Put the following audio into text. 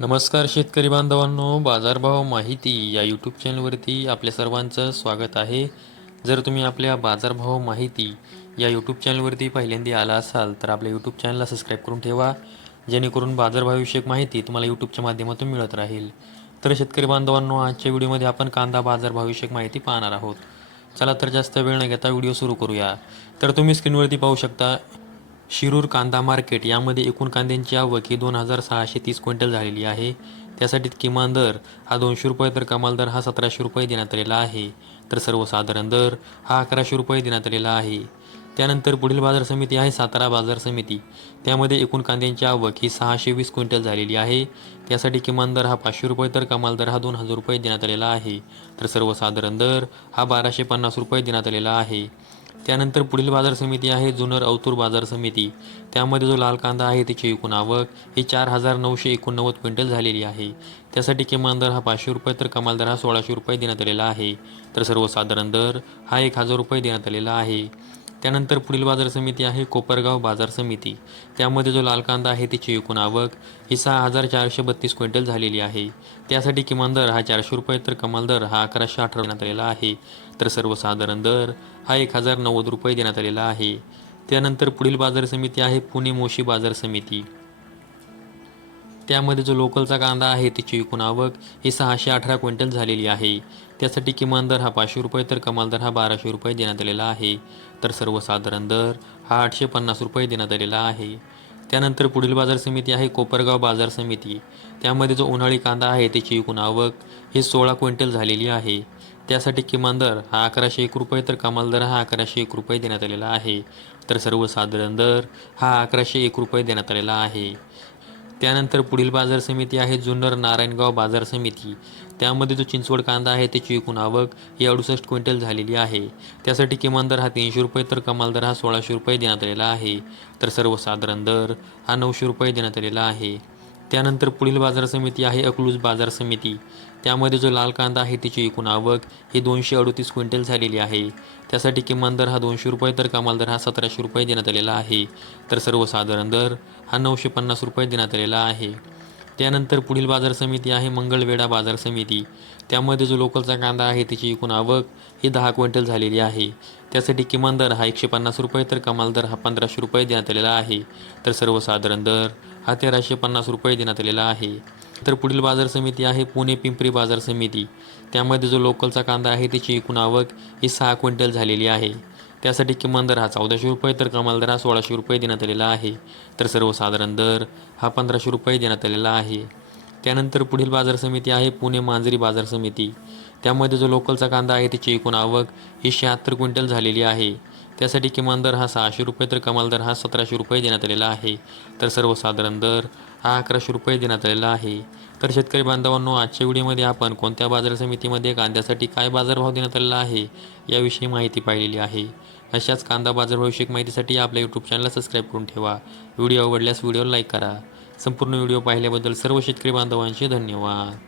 नमस्कार शेतकरी बांधवांनो, बाजारभाव माहिती या यूट्यूब चॅनलवरती आपल्या सर्वांचं स्वागत आहे. जर तुम्ही आपल्या बाजारभाव माहिती या यूट्यूब चॅनलवरती पहिल्यांदा आला असाल तर आपल्या यूट्यूब चॅनलला सबस्क्राईब करून ठेवा, जेणेकरून बाजारभावाविषयक माहिती तुम्हाला यूट्यूबच्या माध्यमातून मिळत राहील. तर शेतकरी बांधवांनो, आजच्या व्हिडिओमध्ये आपण कांदा बाजारभावाविषयक माहिती पाहणार आहोत. चला तर जास्त वेळ न घेता व्हिडिओ सुरू करूया. तर तुम्ही स्क्रीनवरती पाहू शकता, शिरूर कांदा मार्केट यामध्ये एकूण कांद्यांची आवक ही 2,630 क्विंटल झालेली आहे. त्यासाठी किमान दर हा 200 रुपये तर कमाल दर हा 1700 रुपये देण्यात आलेला आहे. तर सर्वसाधारण दर हा 1100 रुपये देण्यात आलेला आहे. त्यानंतर पुढील बाजार समिती आहे सातारा बाजार समिती. त्यामध्ये एकूण कांद्यांची आवक ही 620 क्विंटल झालेली आहे. त्यासाठी किमान दर हा 500 रुपये तर कमाल दर हा 2000 रुपये देण्यात आलेला आहे. तर सर्वसाधारण दर हा 1250 रुपये देण्यात आलेला आहे. त्यानंतर पुढील बाजार समिती आहे जुन्नर अवतूर बाजार समिती. त्यामध्ये जो लाल कांदा आहे त्याची एकूण आवक ही 4989 क्विंटल झालेली आहे. त्यासाठी किमान दर हा 500 रुपये तर कमाल दर हा 1600 रुपये देण्यात आलेला आहे. तर सर्वसाधारण दर हा 1000 रुपये देण्यात आलेला आहे. त्यानंतर पुढील बाजार समिती आहे कोपरगाव बाजार समिती. त्यामध्ये जो लाल कांदा आहे त्याची एकूण आवक ही 6432 क्विंटल झालेली आहे. त्यासाठी किमान दर हा 400 रुपये तर कमाल दर हा 1118 देण्यात आलेला आहे. तर सर्वसाधारण दर हा 1090 रुपये देण्यात आलेला आहे. त्यानंतर पुढील बाजार समिती आहे पुणे मोशी बाजार समिती. त्यामध्ये जो लोकलचा कांदा आहे त्याची एकूण आवक ही 618 क्विंटल झालेली आहे. त्यासाठी किमान दर हा 500 रुपये तर कमाल दर हा 1200 रुपये देण्यात आलेला आहे. तर सर्वसाधारण दर हा 850 रुपये देण्यात आलेला आहे. त्यानंतर पुढील बाजार समिती आहे कोपरगाव बाजार समिती. त्यामध्ये जो उन्हाळी कांदा आहे त्याची एकूण आवक ही 16 क्विंटल झालेली आहे. त्यासाठी किमान दर हा 1101 रुपये तर कमाल दर हा 1101 रुपये देण्यात आलेला आहे. तर सर्वसाधारण दर हा 1101 रुपये देण्यात आलेला आहे. त्यानंतर पुढील बाजार समिती आहे जुन्नर नारायणगाव बाजार समिती. त्यामध्ये जो चिंचवड कांदा आहे त्याची एकूण आवक ही 68 क्विंटल झालेली आहे. त्यासाठी किमान दर हा 300 रुपये तर कमाल दर हा 1600 रुपये देण्यात आलेला आहे. तर सर्वसाधारण दर हा 900 रुपये देण्यात आलेला आहे. त्यानंतर पुढील बाजार समिती आहे अकलूज बाजार समिती. त्यामध्ये जो लाल कांदा आहे त्याची एकूण आवक ही 238 क्विंटल झालेली आहे. त्यासाठी किमान दर हा 200 रुपये तर कमाल दर हा 1700 रुपये देण्यात आलेला आहे. तर सर्वसाधारण दर हा 950 रुपये देण्यात आलेला आहे. त्यानंतर पुढील बाजार समिती आहे मंगळवेढा बाजार समिती. त्यामध्ये जो लोकलचा कांदा आहे त्याची एकूण आवक ही 10 क्विंटल झालेली आहे. त्यासाठी किमान दर हा 150 रुपये तर कमाल दर हा 1500 रुपये देण्यात आलेला आहे. तर सर्वसाधारण दर हा 1350 रुपये देण्यात आलेला आहे. तर पुढील बाजार समिती आहे पुणे पिंपरी बाजार समिती. त्यामध्ये जो लोकलचा कांदा आहे त्याची एकूण आवक ही 6 क्विंटल झालेली आहे. त्यासाठी किमान दर हा 1400 रुपये तर कमाल दर हा 1600 रुपये देण्यात आलेला आहे. तर सर्वसाधारण दर हा 1500 रुपये देण्यात आलेला आहे. त्यानंतर पुढील बाजार समिती आहे पुणे मांजरी बाजार समिती. त्यामध्ये जो लोकलचा कांदा आहे त्याची एकूण आवक ही 76 क्विंटल झालेली आहे. त्यासाठी किमान दर हा 600 रुपये तर कमाल दर हा 1700 रुपये देण्यात आलेला आहे. तर सर्वसाधारण दर हा 1100 रुपये देण्यात आलेला आहे. तर शेतकरी बांधवांनो, आजच्या व्हिडिओमध्ये आपण कोणत्या बाजार समितीमध्ये कांद्यासाठी काय बाजारभाव देण्यात आलेला आहे याविषयी माहिती पाहिलेली आहे. अशाच कांदा बाजारभावाविषयक माहितीसाठी आपल्या यूट्यूब चॅनलला सबस्क्राईब करून ठेवा. व्हिडिओ आवडल्यास व्हिडिओला लाईक करा. संपूर्ण व्हिडिओ पाहिल्याबद्दल सर्व शेतकरी बांधवांचे धन्यवाद.